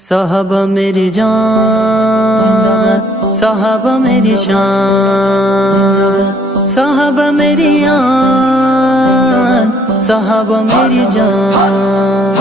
صحابہ میری جان، صحابہ میری شان، صحابہ میری آن، صحابہ میری جان۔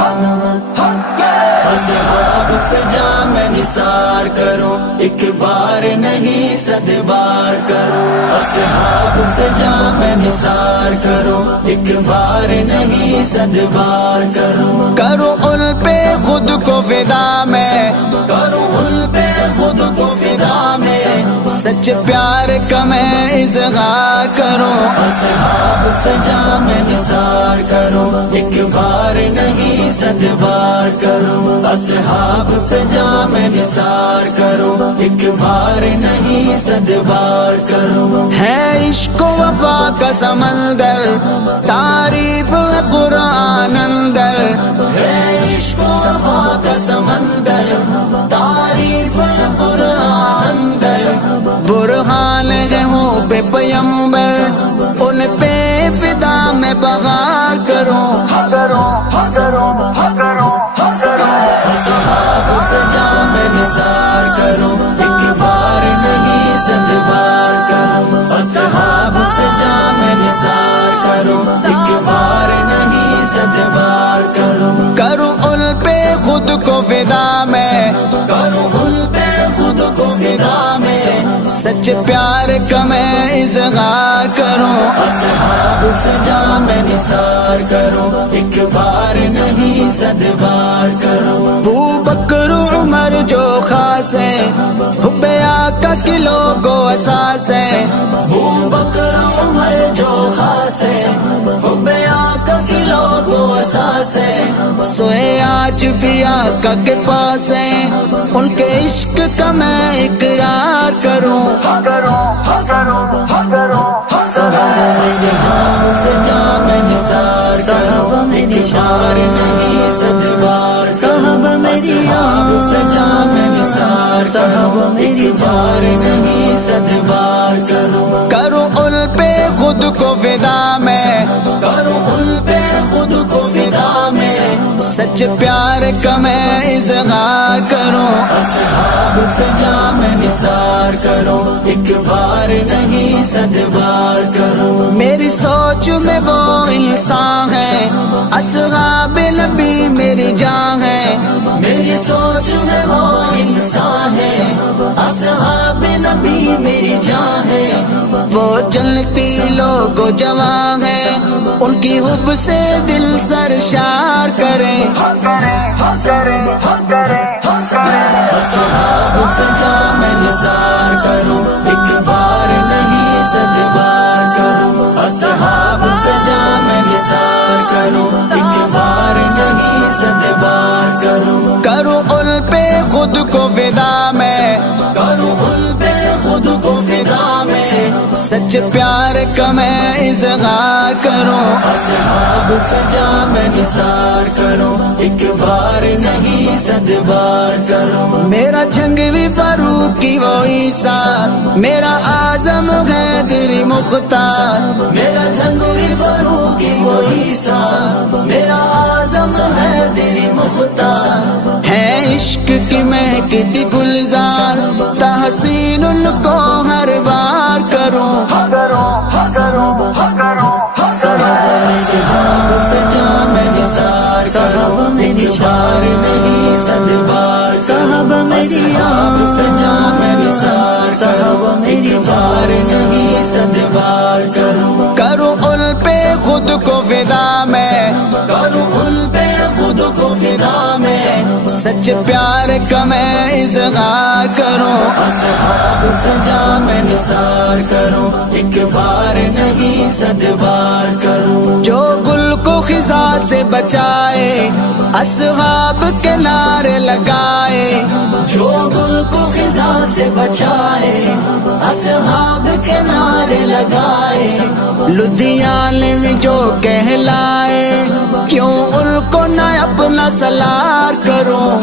اصحاب پہ جا میں نثار کروں، ایک بار نہیں صد بار کروں۔ اصحاب سے جا میں نثار کروں، ایک بار نہیں صد بار کروں۔ کروں ان پہ خود کو فدا میں، کروں ان پہ خود کو فدا میں، سچ پیار کا میں اظہار کروں۔ اصحاب سے جا میں نثار کروں، ایک بار نہیں صد بار کروں۔ اصحاب سے جا میں نثار کروں، ایک بار نہیں صد بار کروں۔ ہے عشق و وفا کا سمندر، تعریف قرآن اندر۔ ہے عشق و وفا کا سمندر، تعریف قرآن اندر۔ برہان ہے ہوں بے پیمبر، ان پہ فدا میں بغار کروں۔ اصحاب سے جا میں نثار کروں، ایک بار نہیں صد بار کروں۔ اصحاب سے جا میں نثار کروں، ایک بار نہیں صد بار کروں۔ کروں ان پہ خود کو فدا میں، کروں ان پہ خود کو فدا میں، سچ پیار کا میں اظہار کروں۔ اصحاب سے جا میں نثار کروں، ایک بار نہیں صد بار کروں۔ ابو بکر عمر جو خاص ہے، حب آقا کی لوگو اساس ہے۔ ابو بکر عمر جو خاص ہے، حب آقا کی لوگو اساس ہے۔ سوئے آج بھی آقا کے پاس ہے، ان کے عشق کا میں اقرار کروں۔ صحابہ میری جان سے جا میں نثار کروں، ایک بار نہیں صد بار۔ صحابہ میری آن سے جا میں نثار صحابہ میری جان نہیں صد بار کروں۔ کروں ان پہ خود کو فدا میں، کروں ان پہ خود کو فدا میں، سچ پیار کا میں اظہار کروں۔ اصحاب سے جا میں نثار کروں، ایک بار نہیں صد بار کروں۔ میری سوچ میں وہ انسان ہے، اصحاب نبی میری جان ہے۔ میری سوچ میں وہ انسان ہے، اصحاب نبی میری جان ہے۔ وہ جنتی لوگ جوان ہے، ان کی حب سے دل سرشار کریں۔ اصحاب سے جا میں نثار کروں، ایک بار نہیں صد بار کروں۔ اصحاب سے جا میں نثار کروں، ایک بار نہیں صد بار کروں۔ کروں ان پہ خود کو فدا میں، کروں ان پہ خود کو فدا میں، سچ پیار کا میں اظہار کروں۔ اصحاب سے جا میں نثار کروں، ایک بار نہیں صد بار کروں۔ میرا جنگوی فاروقی وہ عیسیٰ، میرا اعظم حیدری مختار۔ میرا جنگوی فاروقی وہ عیسیٰ، میرا اعظم حیدری مختار۔ ہے عشق کی مہکتی گلزار، تحسین ان کو ہر بار کروں۔ صحابہ میری جان سے جا میں نثار کروں، ایک بار نہیں صد بار۔ صحابہ میری آن سے جا میں نثار کروں، ایک بار نہیں صد بار کروں۔ کروں ان پہ خود کو فدا میں، کروں ان پہ خود کو فدا میں، سچ پیار کا میں اظہار کروں۔ اصحاب سے جا میں نثار کروں، ایک بار نہیں صد بار کروں۔ جو گل کو خزاں سے بچائے، اصحاب کے نعرے لگائے۔ جو گل کو خزاں سے بچائے، اصحاب کے نعرے لگائے۔ لدھیانے میں جو کہلائے، کیوں ان کو نہ اپنا سلار کروں۔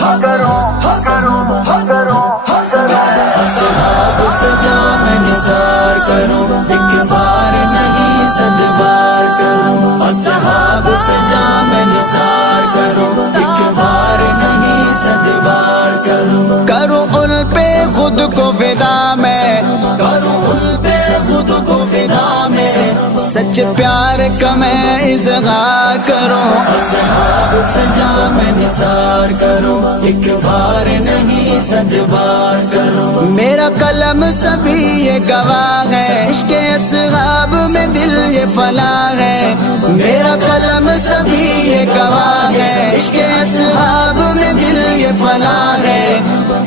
اصحاب سے جا میں نثار کروں، ایک بار نہیں صد بار کروں۔ اصحاب سے جا میں نثار کروں، ایک بار نہیں صد بار کو فدا میں کروں ان پہ خود کو فدا میں سچ پیار کا میں اظہار کروں اصحاب سے جام نثار کروں ایک بار نہیں صد بار کروں میرا قلم سبھی یہ گواہ ہے عشق اصحاب میں دل یہ فلاح ہے میرا قلم سبھی یہ گواہ ہے عشق اصحاب میں دل یہ فلاح ہے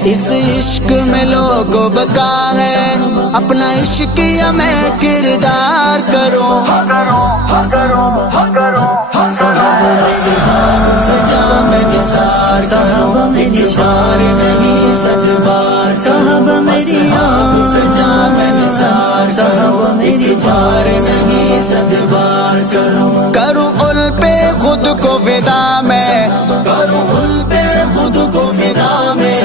اس عشق میں لوگوں بقا ہے اپنا عشق یا میں کردار کروں صحابہ میری جان سے جام نثار صحابہ میری بار نہیں صد بار صحابہ میری سے جام نثار صحابہ میری بار نہیں صد بار کروں کروں ان پہ خود کو فدا میں کروں ان پہ خود کو فدا میں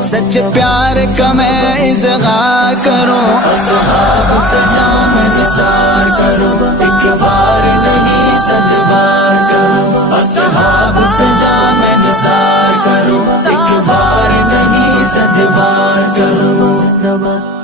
سچ پیار کا میں اظہار کروں اصحاب سے جام نثار کروں ایک بار نہیں صد بار کروں اصحاب سے جام نثار کروں ایک بار نہیں صد بار کروں